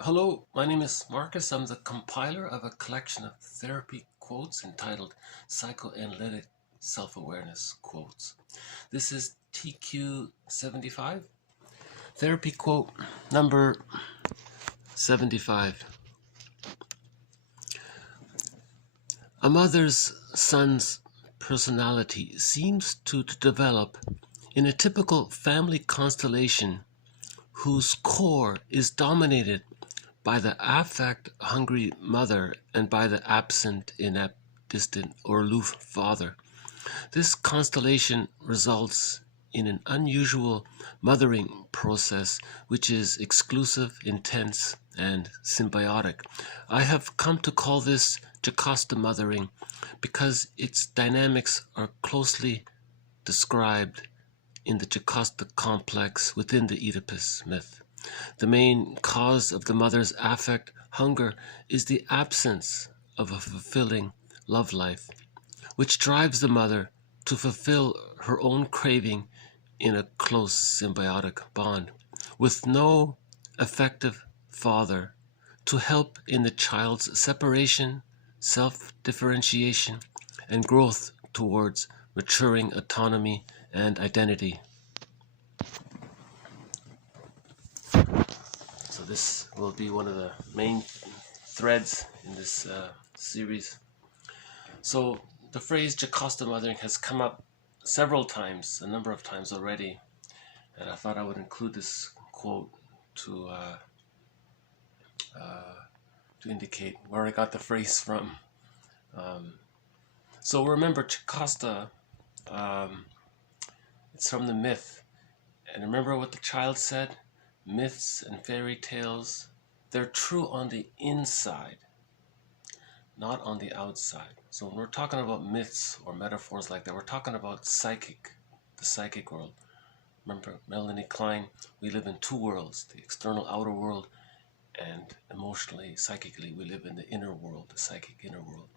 Hello, my name is Marcus. I'm the compiler of a collection of therapy quotes entitled Psychoanalytic Self-Awareness Quotes. This is TQ 75. Therapy quote number 75. A mother's son's personality seems to develop in a typical family constellation whose core is dominated by the affect-hungry mother and by the absent, inept, distant, or aloof father. This constellation results in an unusual mothering process which is exclusive, intense, and symbiotic. I have come to call this Jocasta mothering because its dynamics are closely described in the Jocasta complex within the Oedipus myth. The main cause of the mother's affect hunger is the absence of a fulfilling love life, which drives the mother to fulfill her own craving in a close symbiotic bond, with no effective father to help in the child's separation, self-differentiation, and growth towards maturing autonomy and identity. So this will be one of the main threads in this series. So the phrase Jocasta mothering has come up several times, a number of times already, and I thought I would include this quote to indicate where I got the phrase from. So remember, Jocasta, it's from the myth, and remember what the child said? Myths and fairy tales, they're true on the inside, not on the outside. So when we're talking about myths or metaphors like that, we're talking about the psychic world. Remember Melanie Klein, we live in two worlds, the external outer world, and emotionally, psychically, we live in the inner world, the psychic inner world.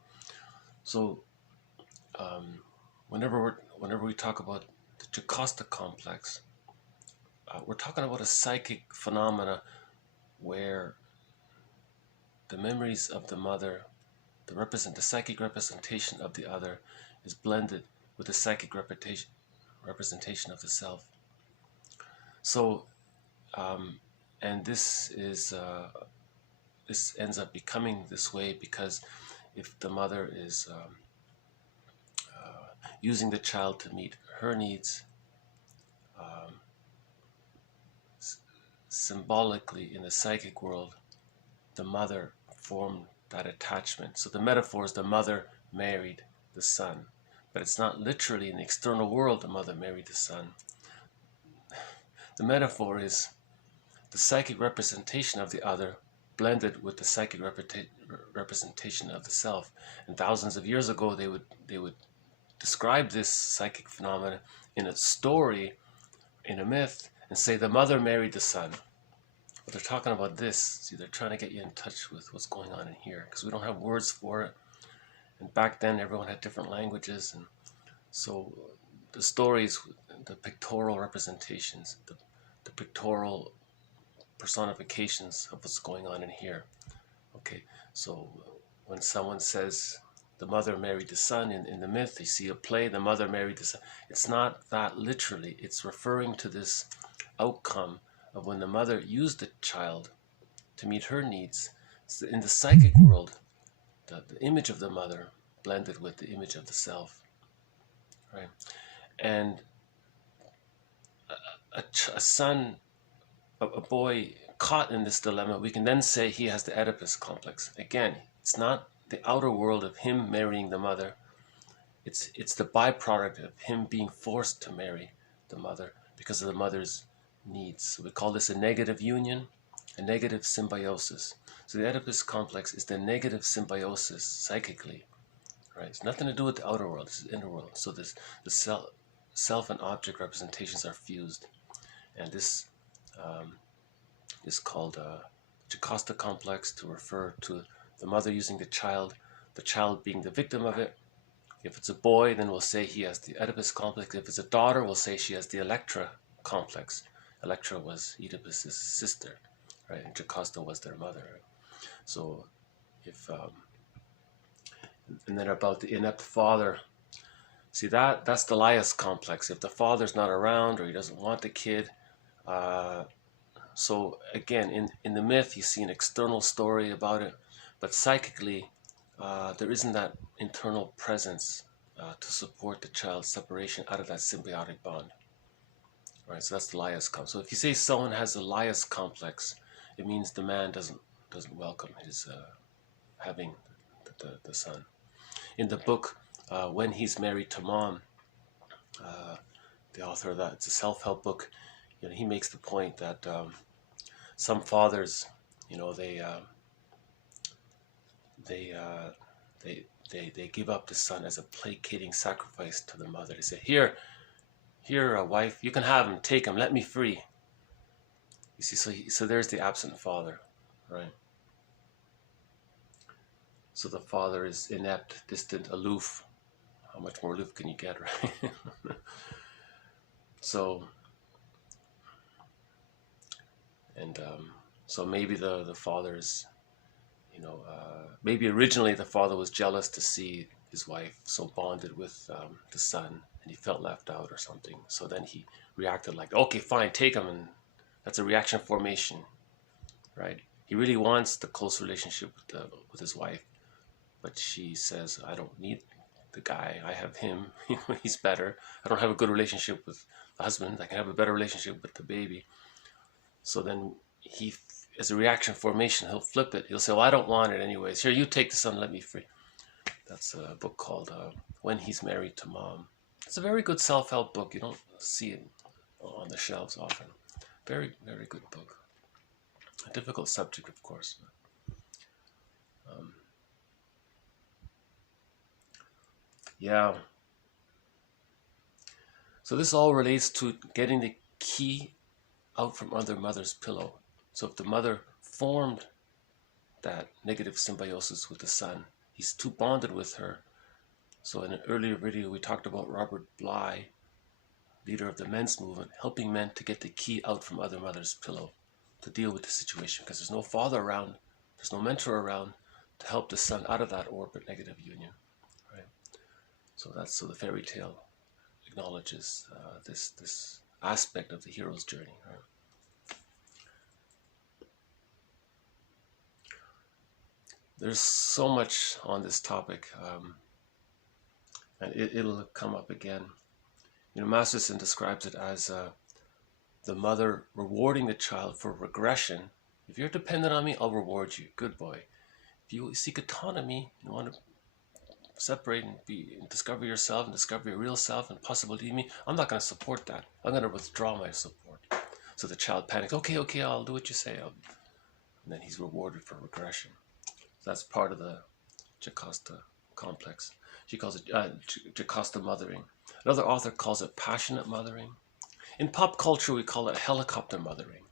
So whenever we talk about the Jocasta complex, we're talking about a psychic phenomena where the memories of the mother, the psychic representation of the other, is blended with the psychic representation of the self. So, and this ends up becoming this way because if the mother is using the child to meet her needs, symbolically in the psychic world, the mother formed that attachment. So the metaphor is the mother married the son, but it's not literally in the external world the mother married the son. The metaphor is the psychic representation of the other blended with the psychic representation of the self. And thousands of years ago, they would describe this psychic phenomena in a story, in a myth, and say the mother married the son. But they're talking about this. See, they're trying to get you in touch with what's going on in here because we don't have words for it. And back then, everyone had different languages, and so the stories, the pictorial representations, the pictorial personifications of what's going on in here. Okay, so when someone says the mother married the son in the myth, you see a play, the mother married the son. It's not that literally. It's referring to this outcome of when the mother used the child to meet her needs. So in the psychic world, the image of the mother blended with the image of the self, right? And a son, a boy caught in this dilemma, we can then say he has the Oedipus complex. Again, it's not the outer world of him marrying the mother. It's the byproduct of him being forced to marry the mother because of the mother's needs. So we call this a negative union, a negative symbiosis. So the Oedipus complex is the negative symbiosis psychically, right? It's nothing to do with the outer world, it's the inner world. So the self and object representations are fused. And this is called Jocasta complex to refer to the mother using the child being the victim of it. If it's a boy, then we'll say he has the Oedipus complex. If it's a daughter, we'll say she has the electra complex. Electra was Oedipus' sister, right? And Jocasta was their mother. Right? So if and then about the inept father, see that's the Laius complex. If the father's not around or he doesn't want the kid, so again, in the myth, you see an external story about it, but psychically, there isn't that internal presence to support the child's separation out of that symbiotic bond. Right, so that's the Laius complex. So if you say someone has a Laius complex, it means the man doesn't welcome his having the son. In the book, When He's Married to Mom, the author of that, it's a self-help book. He makes the point that some fathers, they give up the son as a placating sacrifice to the mother. They say, here, wife, you can have him, take him, let me free. You see, so there's the absent father, right? So the father is inept, distant, aloof. How much more aloof can you get, right? So, and so maybe the father is, maybe originally the father was jealous to see his wife so bonded with the son, and he felt left out or something. So then he reacted like, okay, fine, take him, and that's a reaction formation, right? He really wants the close relationship with his wife, but she says, I don't need the guy, I have him, he's better. I don't have a good relationship with the husband, I can have a better relationship with the baby. So then he, as a reaction formation, he'll flip it. He'll say, well, I don't want it anyways. Here, you take the son, let me free. That's a book called When He's Married to Mom. It's a very good self-help book. You don't see it on the shelves often. Very, very good book. A difficult subject, of course. Yeah. So this all relates to getting the key out from under mother's pillow. So if the mother formed that negative symbiosis with the son, he's too bonded with her. So in an earlier video, we talked about Robert Bly, leader of the men's movement, helping men to get the key out from other mother's pillow to deal with the situation, because there's no father around, there's no mentor around to help the son out of that orbit negative union, right? So the fairy tale acknowledges this aspect of the hero's journey, right? There's so much on this topic, and it'll come up again. Masterson describes it as the mother rewarding the child for regression. If you're dependent on me, I'll reward you. Good boy. If you seek autonomy, you want to separate and discover yourself and discover your real self and possibility in me, I'm not going to support that. I'm going to withdraw my support. So the child panics. Okay, I'll do what you say. And then he's rewarded for regression. So that's part of the Jocasta complex. She calls it Jocasta mothering. Another author calls it passionate mothering. In pop culture, we call it helicopter mothering.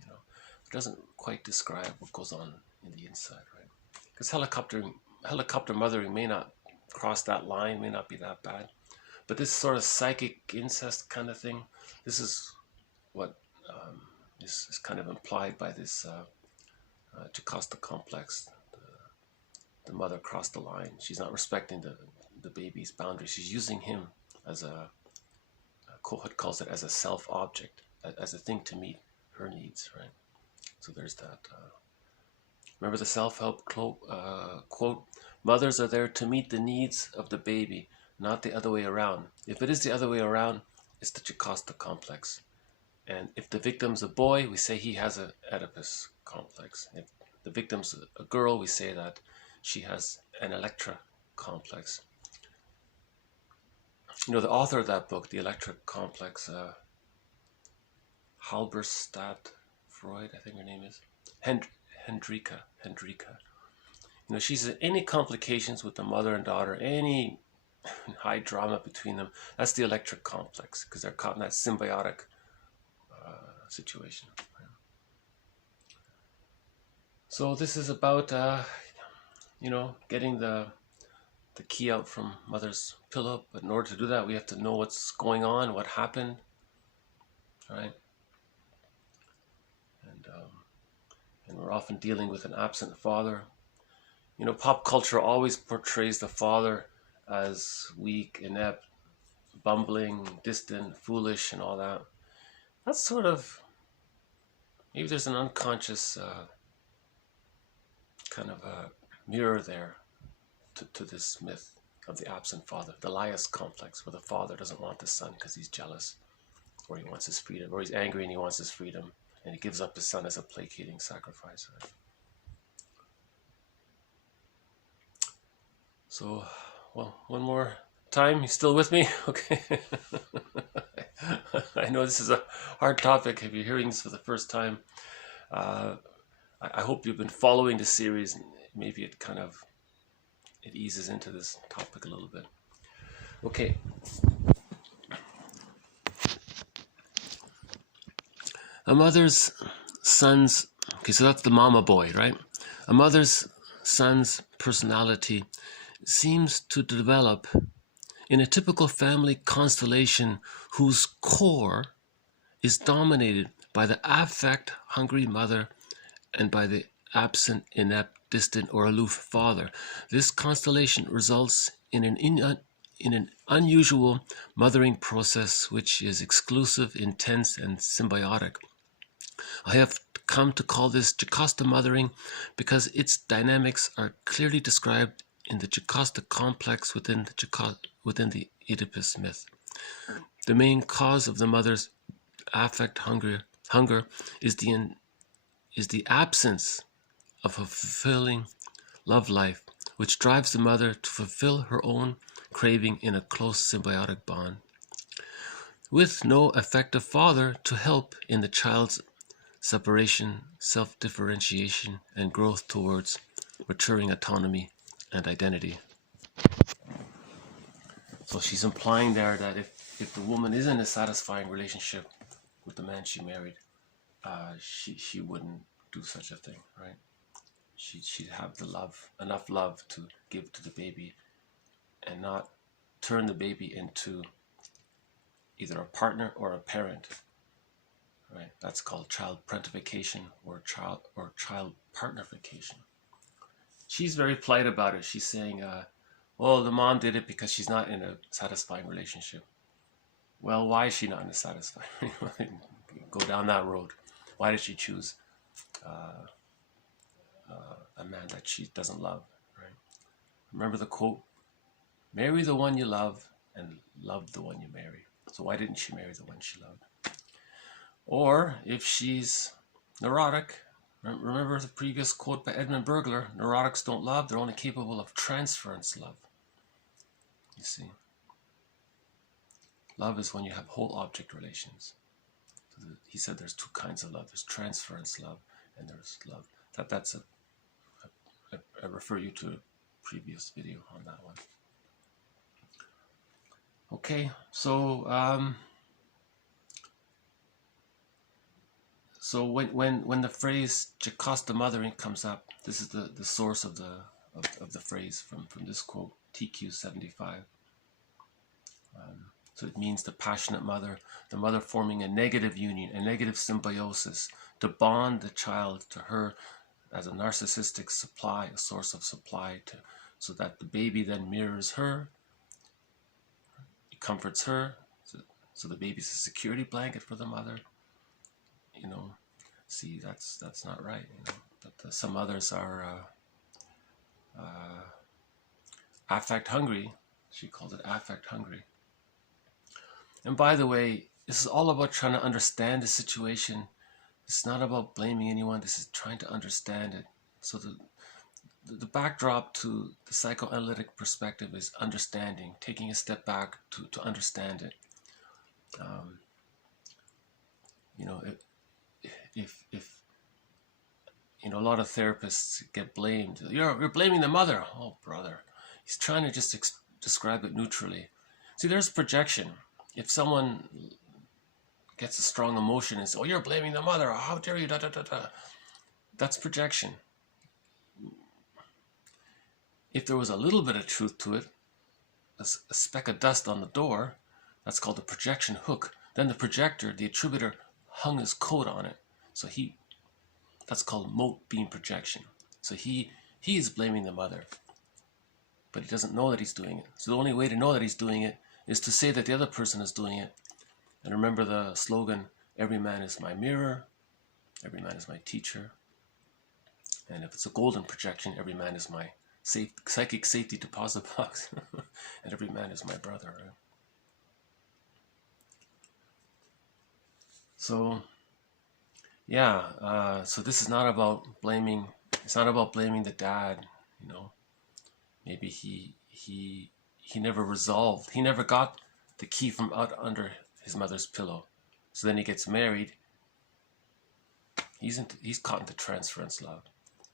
It doesn't quite describe what goes on in the inside, right? Because helicopter mothering may not cross that line, may not be that bad. But this sort of psychic incest kind of thing, this is what is kind of implied by this Jocasta complex. The mother crossed the line. She's not respecting the baby's boundaries. She's using him as Kohut calls it as a self-object, as a thing to meet her needs, right? So there's that. Remember the self-help quote, mothers are there to meet the needs of the baby, not the other way around. If it is the other way around, it's the Jocasta complex. And if the victim's a boy, we say he has an Oedipus complex. If the victim's a girl, we say that she has an electra complex. The author of that book, The Electra Complex, Halberstadt Freud, I think her name is, Hendrika. She's any complications with the mother and daughter, any high drama between them, that's the Electra complex, because they're caught in that symbiotic situation. So this is about, getting the key out from mother's pillow. But in order to do that, we have to know what's going on, what happened, right? And we're often dealing with an absent father. You know, pop culture always portrays the father as weak, inept, bumbling, distant, foolish, and all that. That's sort of, maybe there's an unconscious kind of a mirror there to this myth of the absent father, the Elias complex, where the father doesn't want the son because he's jealous, or he wants his freedom, or he's angry and he wants his freedom, and he gives up his son as a placating sacrifice. Right? So, well, one more time. You still with me? Okay. I know this is a hard topic. If you're hearing this for the first time, I hope you've been following the series. Maybe it kind of eases into this topic a little bit. Okay. A mother's son's, okay, so that's the mama boy, right? A mother's son's personality seems to develop in a typical family constellation whose core is dominated by the affect-hungry mother and by the absent, inept, distant, or aloof father. This constellation results in an unusual mothering process which is exclusive, intense, and symbiotic. I have come to call this Jocasta mothering because its dynamics are clearly described in the Jocasta complex within the Oedipus myth. The main cause of the mother's affect hunger is the absence of a fulfilling love life, which drives the mother to fulfill her own craving in a close symbiotic bond, with no effective father to help in the child's separation, self-differentiation, and growth towards maturing autonomy and identity. So she's implying there that if the woman is in a satisfying relationship with the man she married, she wouldn't do such a thing, right? She'd have enough love to give to the baby and not turn the baby into either a partner or a parent, right? That's called child parentification or child partnerification. She's very polite about it. She's saying, well, the mom did it because she's not in a satisfying relationship. Well, why is she not in a satisfying? Go down that road. Why did she choose a man that she doesn't love? Right? Remember the quote: "Marry the one you love and love the one you marry." So why didn't she marry the one she loved? Or if she's neurotic, remember the previous quote by Edmund Burglar: "Neurotics don't love; they're only capable of transference love." You see, love is when you have whole object relations. So he said there's two kinds of love. There's transference love and there's love. I refer you to a previous video on that one. Okay, so when the phrase Jocasta mothering comes up, this is the source of the phrase from this quote, TQ 75. So it means the passionate mother, the mother forming a negative union, a negative symbiosis to bond the child to her as a narcissistic supply, a source of supply, so that the baby then mirrors her, it comforts her, so the baby's a security blanket for the mother. You know, see, that's not right. You know, that some mothers are affect hungry. She called it affect hungry. And by the way, this is all about trying to understand the situation. It's not about blaming anyone. This is trying to understand it. So the backdrop to the psychoanalytic perspective is understanding, taking a step back to understand it. You know, if you know, a lot of therapists get blamed. You're blaming the mother. Oh, brother. He's trying to just describe it neutrally. See, there's projection. If someone gets a strong emotion and says, "Oh, you're blaming the mother. How dare you?" That's projection. If there was a little bit of truth to it, a speck of dust on the door, that's called the projection hook. Then the projector, the attributor, hung his coat on it. So he That's called mote beam projection. So he is blaming the mother, but he doesn't know that he's doing it. So the only way to know that he's doing it is to say that the other person is doing it. And remember the slogan, every man is my mirror, every man is my teacher. And if it's a golden projection, every man is my psychic safety deposit box. And every man is my brother. Right? So, yeah, so this is not about blaming, it's not about blaming the dad, you know. Maybe he never resolved, he never got the key from out under his mother's pillow. So then he gets married. He's caught into transference love.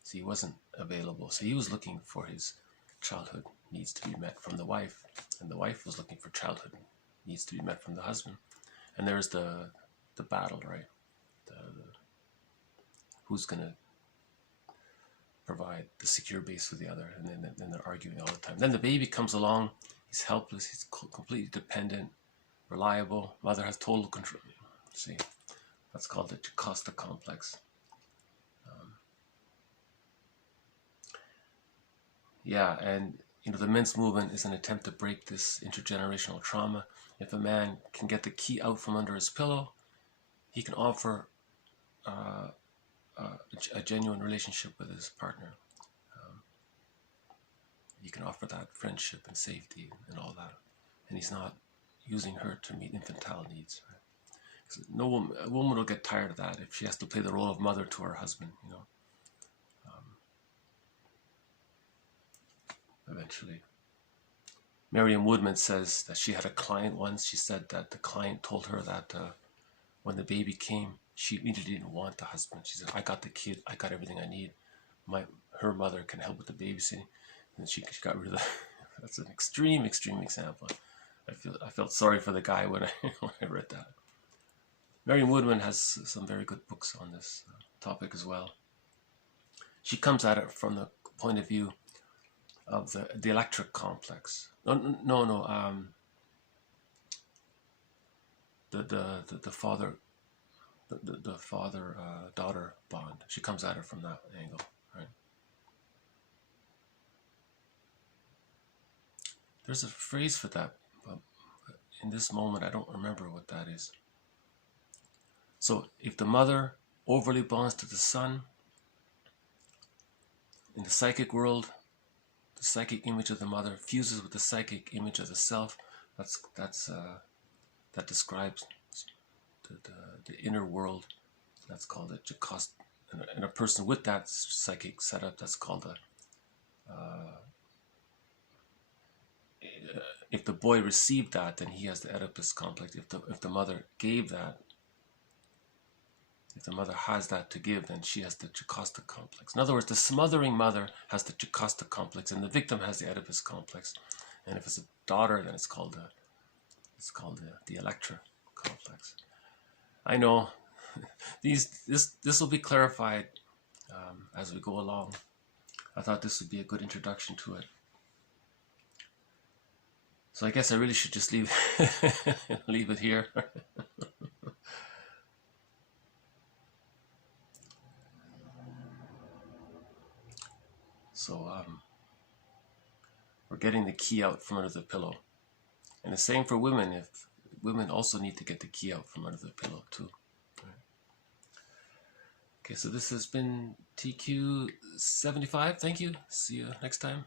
So he wasn't available. So he was looking for his childhood needs to be met from the wife, and the wife was looking for childhood needs to be met from the husband. And there's the battle, right? Who's gonna provide the secure base for the other, and then they're arguing all the time. Then the baby comes along. He's helpless. He's completely dependent, reliable. Mother has total control. See, that's called the Jocasta complex. Yeah, and you know, the men's movement is an attempt to break this intergenerational trauma. If a man can get the key out from under his pillow, he can offer a genuine relationship with his partner. He can offer that friendship and safety and all that, and he's not using her to meet infantile needs. Right? A woman will get tired of that if she has to play the role of mother to her husband. You know, eventually. Mariam Woodman says that she had a client once. She said that the client told her that when the baby came, she immediately didn't want the husband. She said, "I got the kid. I got everything I need. Her mother can help with the babysitting," and she got rid of that. That's an extreme example. I felt sorry for the guy when I read that. Mariam Woodman has some very good books on this topic as well. She comes at it from the point of view of the electra complex. The father daughter bond. She comes at it from that angle, right? There's a phrase for that, but in this moment I don't remember what that is. So if the mother overly bonds to the son, in the psychic world, the psychic image of the mother fuses with the psychic image of the self. That describes the inner world. That's called a Jocasta. And a person with that psychic setup, that's called if the boy received that, then he has the Oedipus complex. If the mother gave that, if the mother has that to give, then she has the Jocasta complex. In other words, the smothering mother has the Jocasta complex, and the victim has the Oedipus complex. And if it's a daughter, then it's called the electra complex. I know this will be clarified as we go along. I thought this would be a good introduction to it. So I guess I really should just leave it here. So we're getting the key out from under the pillow. And the same for women. If women also need to get the key out from under the pillow too. Right. Okay, so this has been TQ 75. Thank you. See you next time.